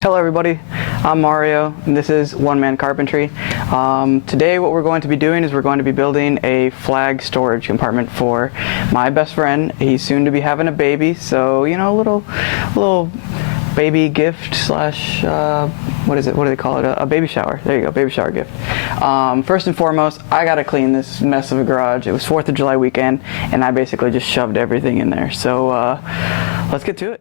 Hello everybody, I'm Mario and this is One Man Carpentry. Today what we're going to be doing is we're going to be building a flag storage compartment for my best friend. He's soon to be having a baby, so you know, a little baby gift slash what do they call it, a baby shower. There you go, baby shower gift. First and foremost, I gotta clean this mess of a garage. It was 4th of July weekend and I basically just shoved everything in there, so let's get to it.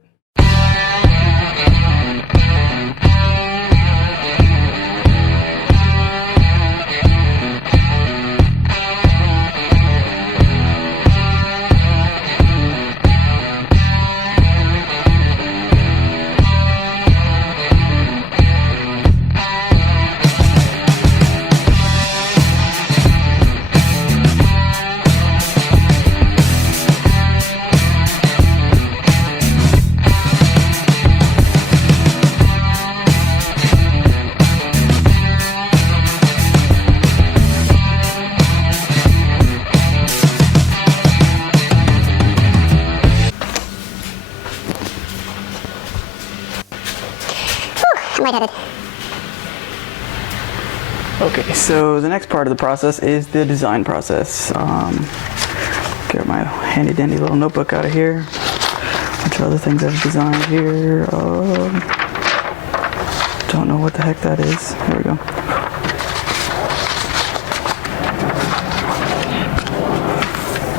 Okay, so the next part of the process is the design process. Get my handy dandy little notebook out of here. A bunch of other things I've designed here. Don't know what the heck that is. There we go.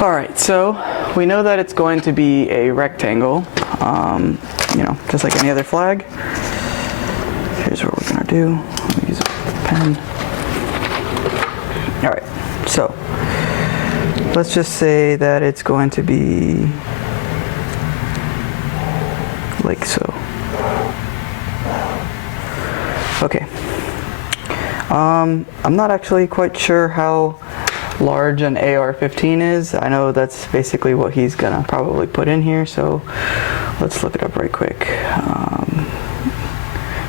Alright, so we know that it's going to be a rectangle, you know, just like any other flag. Here's what we're going to do. Let me use a pen. Alright, so let's just say that it's going to be like so. Okay. I'm not actually quite sure how large an AR-15 is. I know that's basically what he's gonna probably put in here, so let's look it up right quick.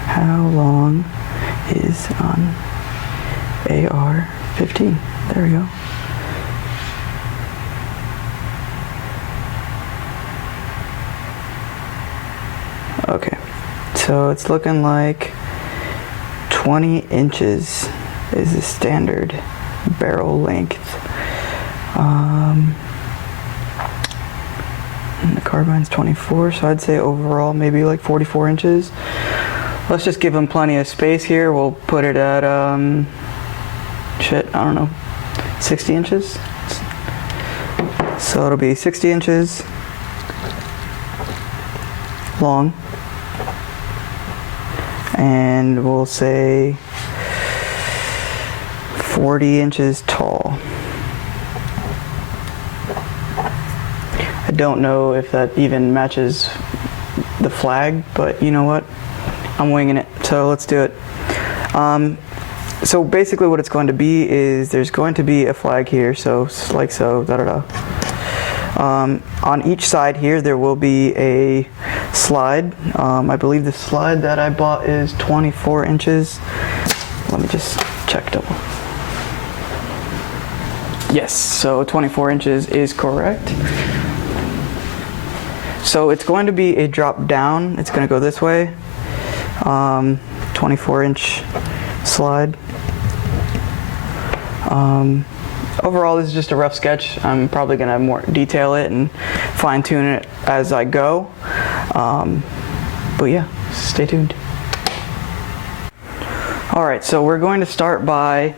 How long is an AR-15? There we go. Okay, so it's looking like 20 inches is the standard barrel length. And the carbine's 24, so I'd say overall maybe like 44 inches. Let's just give him plenty of space here. We'll put it at, I don't know, 60 inches. So it'll be 60 inches long. And we'll say 40 inches tall. I don't know if that even matches the flag, but you know what? I'm winging it, so let's do it. So basically what it's going to be is there's going to be a flag here, so like so, on each side here there will be a slide. I believe the slide that I bought is 24 inches. Let me just check double. Yes, so 24 inches is correct. So it's going to be a drop down. It's going to go this way. 24-inch slide. Overall, this is just a rough sketch. I'm probably going to more detail it and fine-tune it as I go. But yeah, stay tuned. Alright, so we're going to start by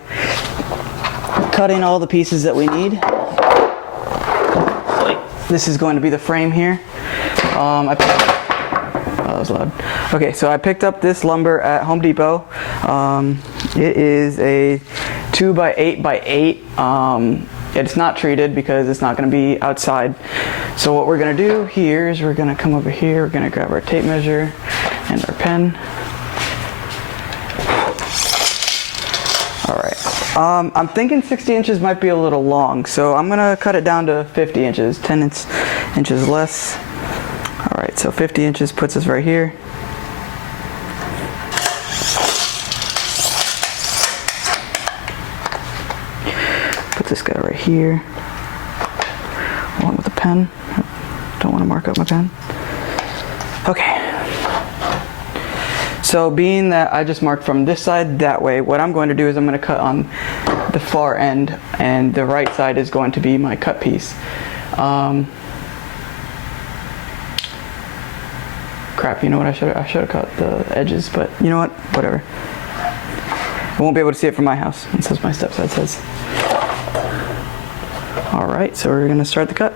cutting all the pieces that we need. This is going to be the frame here. Oh, that was loud. Okay, so I picked up this lumber at Home Depot. It is a 2x8x8. It's not treated because it's not going to be outside. So what we're going to do here is we're going to come over here. We're going to grab our tape measure and our pen. Alright. I'm thinking 60 inches might be a little long, so I'm going to cut it down to 50 inches, 10 inches less. Alright, so 50 inches puts us right here. Put this guy right here, along with the pen. Don't want to mark up my pen. Okay. So being that I just marked from this side that way, what I'm going to do is I'm going to cut on the far end, and the right side is going to be my cut piece. Crap, you know what, I should have cut the edges, but you know what, whatever. I won't be able to see it from my house. It says my stepside says. All right, so we're going to start the cut.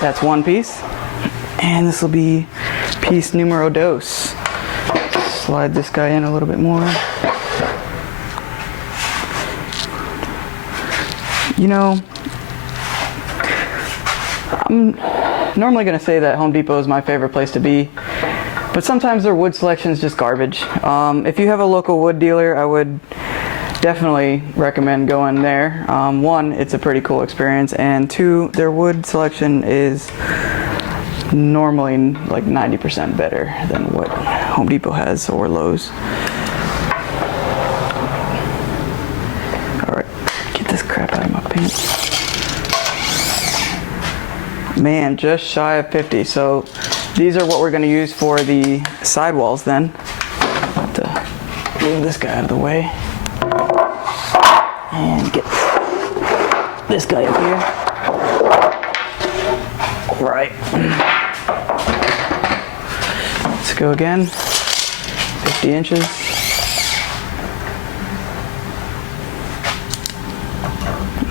That's one piece, and this will be piece numero dos. Slide this guy in a little bit more. You know, I'm normally going to say that Home Depot is my favorite place to be, but sometimes their wood selection is just garbage. If you have a local wood dealer, I would definitely recommend going there. One, it's a pretty cool experience, and two, their wood selection is normally like 90% better than what Home Depot has or Lowe's. Alright, get this crap out of my pants. Man, just shy of 50. So these are what we're going to use for the sidewalls then. To move this guy out of the way. And get this guy up here. Right. Let's go again. 50 inches.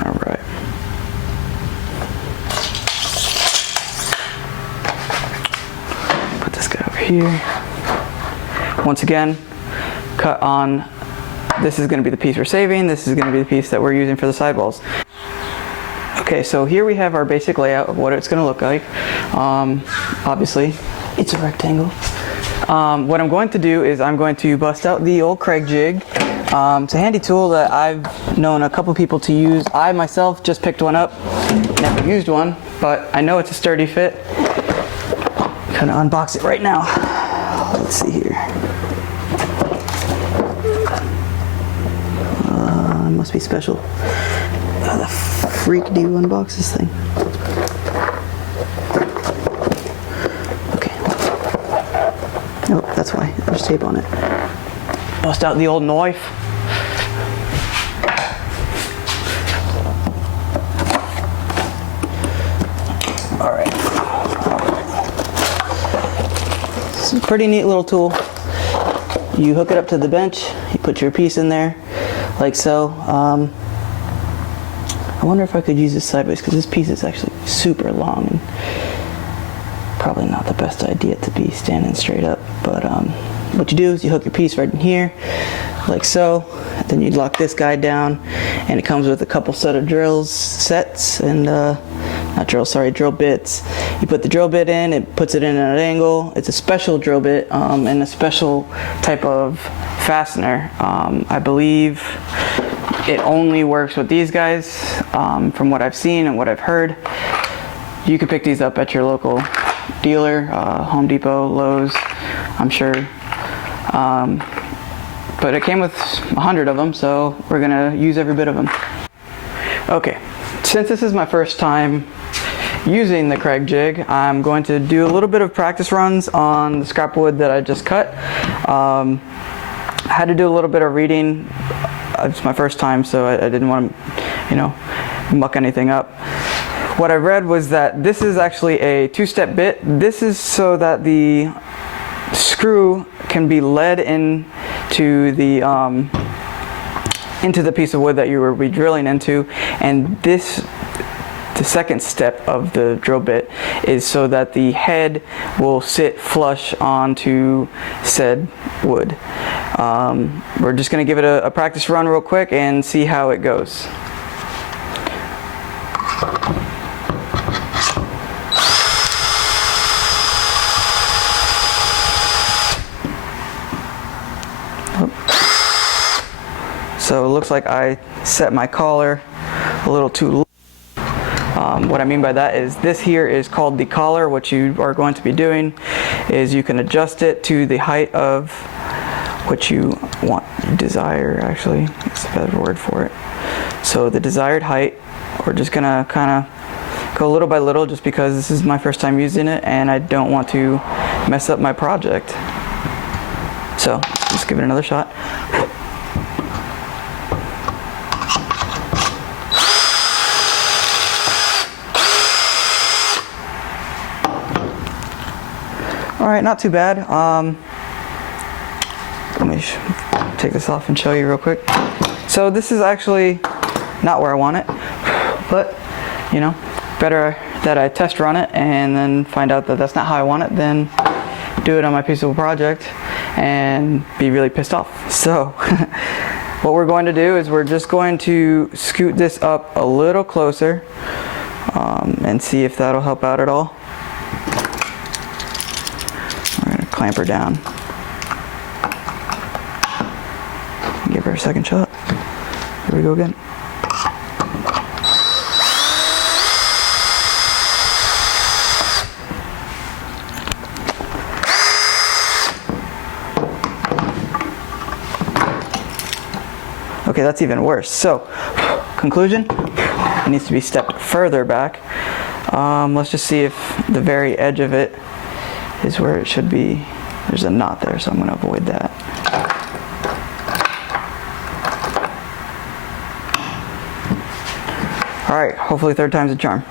All right. Put this guy over here. Once again, cut on. This is going to be the piece we're saving. This is going to be the piece that we're using for the sidewalls. Okay, so here we have our basic layout of what it's going to look like. Obviously, it's a rectangle. What I'm going to do is I'm going to bust out the old Kreg jig. It's a handy tool that I've known a couple people to use. I myself just picked one up, never used one, but I know it's a sturdy fit. I'm gonna unbox it right now. Let's see here. Must be special. How the freak do you unbox this thing? Okay. Nope, that's why. There's tape on it. Bust out the old knife. Alright. It's a pretty neat little tool. You hook it up to the bench, you put your piece in there, like so. I wonder if I could use this sideways, because this piece is actually super long and probably not the best idea to be standing straight up. But what you do is you hook your piece right in here, like so. Then you lock this guy down, and it comes with a couple set of drill bits. You put the drill bit in, it puts it in at an angle. It's a special drill bit and a special type of fastener. I believe it only works with these guys, from what I've seen and what I've heard. You can pick these up at your local dealer, Home Depot, Lowe's, I'm sure. But it came with 100 of them, so we're gonna use every bit of them. Okay, since this is my first time using the Kreg jig, I'm going to do a little bit of practice runs on the scrap wood that I just cut. I had to do a little bit of reading. It's my first time, so I didn't want to, muck anything up. What I read was that this is actually a two-step bit. This is so that the screw can be led into the piece of wood that you will be drilling into, and the second step of the drill bit is so that the head will sit flush onto said wood. We're just going to give it a practice run real quick and see how it goes. So it looks like I set my collar a little too low. What I mean by that is this here is called the collar. What you are going to be doing is you can adjust it to the height of what you want, desire actually, it's a better word for it. So the desired height, we're just gonna kind of go little by little just because this is my first time using it and I don't want to mess up my project. So let's give it another shot. All right, not too bad. Let me take this off and show you real quick. So this is actually not where I want it, but you know, better that I test run it and then find out that that's not how I want it than do it on my piece of project and be really pissed off. So what we're going to do is we're just going to scoot this up a little closer and see if that'll help out at all. We're going to clamp her down. Give her a second shot. Here we go again. Okay, that's even worse. So, conclusion, it needs to be stepped further back. Let's just see if the very edge of it is where it should be. There's a knot there, so I'm going to avoid that. All right, hopefully third time's a charm.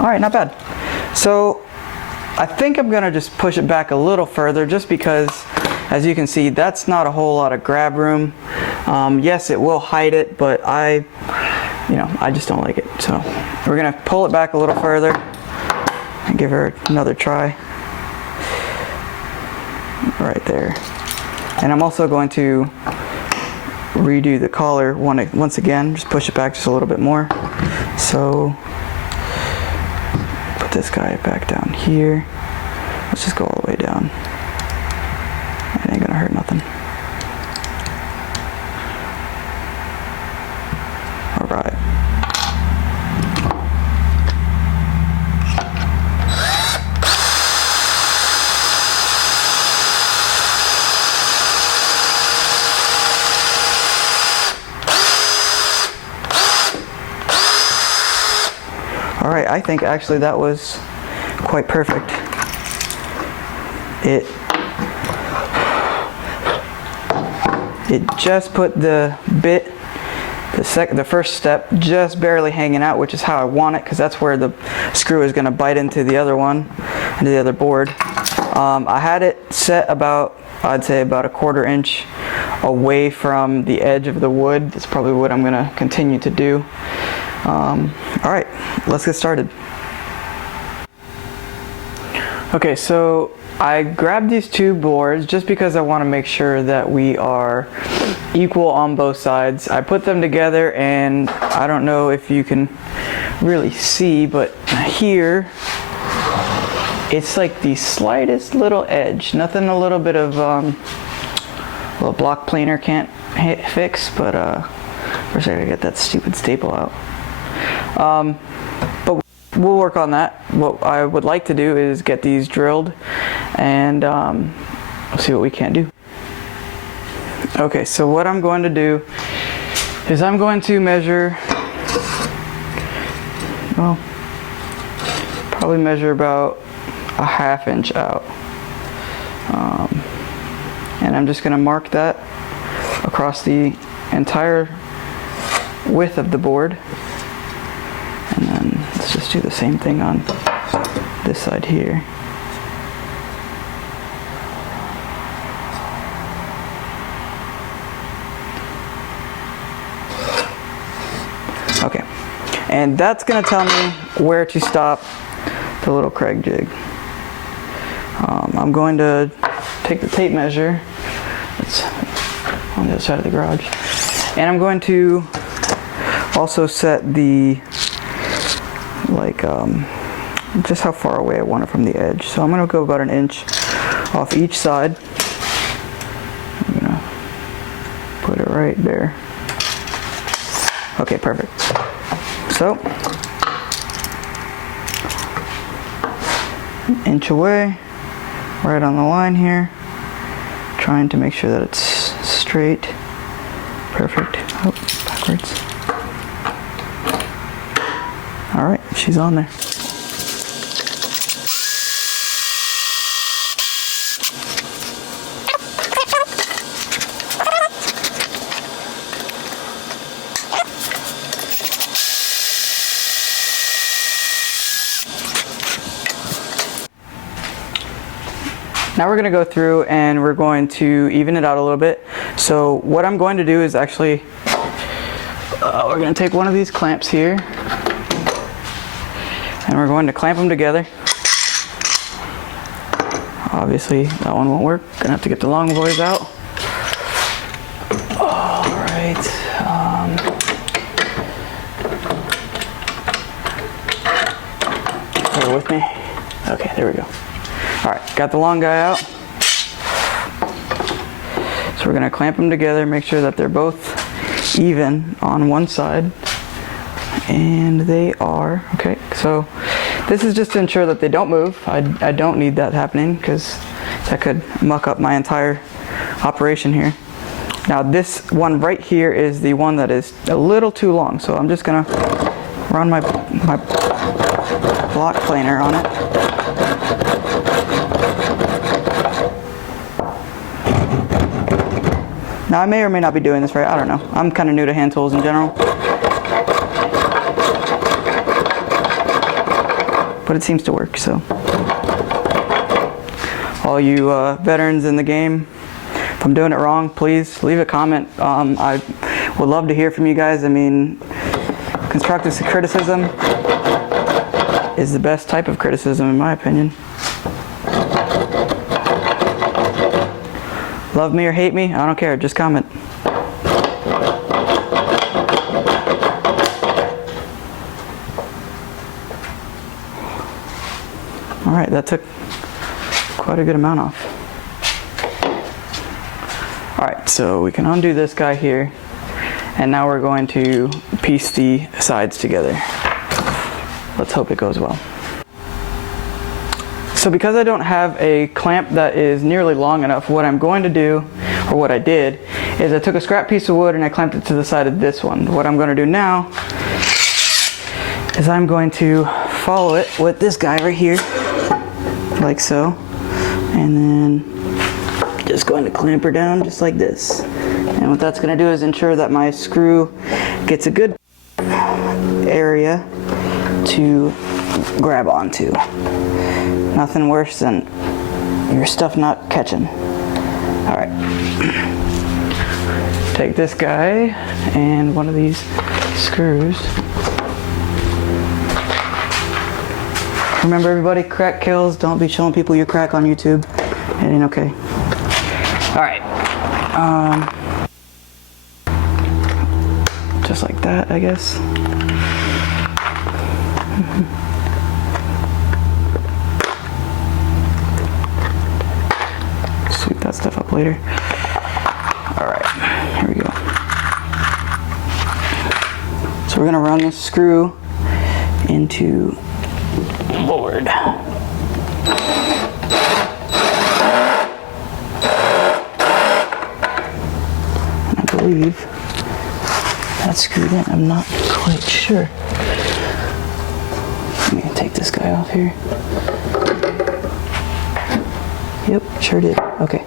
All right, not bad. So I think I'm gonna just push it back a little further just because, as you can see, that's not a whole lot of grab room. Yes, it will hide it, but I just don't like it. So we're gonna pull it back a little further and give her another try. Right there. And I'm also going to redo the collar once again, just push it back just a little bit more. So put this guy back down here. Let's just go all the way down. It ain't gonna hurt nothing. All right. All right, I think actually that was quite perfect. It just put the bit, the first step, just barely hanging out, which is how I want it, because that's where the screw is going to bite into the other one, into the other board. I had it set about, I'd say about 1/4 inch away from the edge of the wood. That's probably what I'm going to continue to do. All right, let's get started. Okay, so I grabbed these two boards just because I want to make sure that we are equal on both sides. I put them together and I don't know if you can really see, but here it's like the slightest little edge. Nothing a little bit of little block planer can't fix, but first I gotta get that stupid staple out. But we'll work on that. What I would like to do is get these drilled and see what we can do. Okay, so what I'm going to do is I'm going to measure, well, probably measure about 1/2 inch out. And I'm just going to mark that across the entire width of the board. And then let's just do the same thing on this side here. Okay, and that's going to tell me where to stop the little Kreg jig. I'm going to take the tape measure. It's on the other side of the garage. And I'm going to also set the like just how far away I want it from the edge. So I'm gonna go about an inch off each side. I'm gonna put it right there. Okay, perfect. So, an inch away, right on the line here, trying to make sure that it's straight. Perfect. Oh, backwards. All right, she's on there. Now we're going to go through and we're going to even it out a little bit. So what I'm going to do is actually, we're going to take one of these clamps here and we're going to clamp them together. Obviously that one won't work. Gonna have to get the long boys out. All right. Bear with me. Okay, there we go. All right, got the long guy out. So we're gonna clamp them together, make sure that they're both even on one side. And they are. Okay, so this is just to ensure that they don't move. I don't need that happening because that could muck up my entire operation here. Now this one right here is the one that is a little too long. So I'm just gonna run my block planer on it. Now I may or may not be doing this right, I don't know. I'm kind of new to hand tools in general. But it seems to work, so. All you veterans in the game, if I'm doing it wrong, please leave a comment. I would love to hear from you guys. I mean, constructive criticism is the best type of criticism in my opinion. Love me or hate me, I don't care, just comment. All right, that took quite a good amount off. All right, so we can undo this guy here, and now we're going to piece the sides together. Let's hope it goes well. So because I don't have a clamp that is nearly long enough, what I'm going to do, or what I did, is I took a scrap piece of wood and I clamped it to the side of this one. What I'm going to do now is I'm going to follow it with this guy right here, like so, and then just going to clamp her down just like this. And what that's going to do is ensure that my screw gets a good area to grab onto. Nothing worse than your stuff not catching. All right. Take this guy and one of these screws. Remember everybody, crack kills. Don't be showing people your crack on YouTube. It ain't okay. All right. Just like that, I guess. Sweep that stuff up later. All right, here we go. So we're gonna run this screw into the board. And I believe that's screwed in. I'm not quite sure. I'm gonna take this guy off here. Yep, sure did. Okay.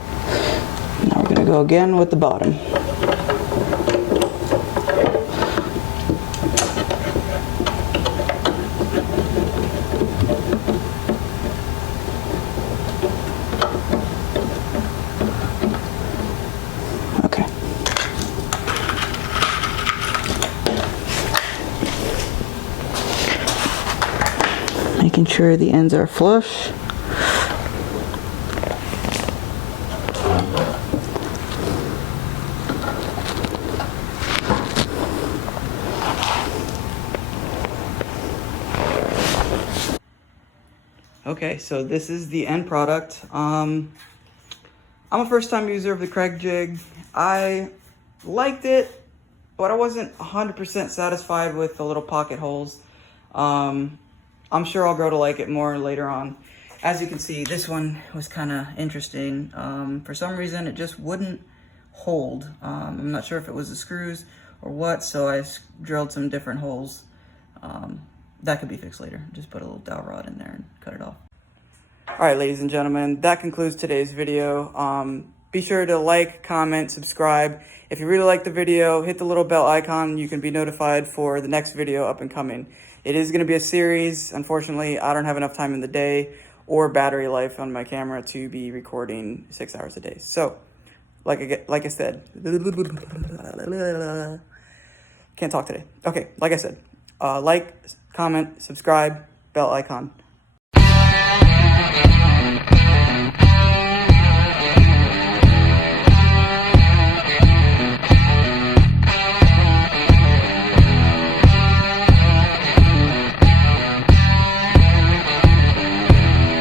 Now we're gonna go again with the bottom. Okay. Making sure the ends are flush. Okay, so this is the end product. I'm a first time user of the Kreg jig. I liked it, but I wasn't 100% satisfied with the little pocket holes. I'm sure I'll grow to like it more later on. As you can see, this one was kind of interesting. For some reason, it just wouldn't hold. I'm not sure if it was the screws or what, so I drilled some different holes. That could be fixed later. Just put a little dowel rod in there and cut it off. All right, ladies and gentlemen, that concludes today's video. Be sure to like, comment, subscribe. If you really like the video, hit the little bell icon. You can be notified for the next video up and coming. It is going to be a series. Unfortunately, I don't have enough time in the day or battery life on my camera to be recording 6 hours a day. So, like I said, can't talk today. Okay, like I said, like, comment, subscribe, bell icon.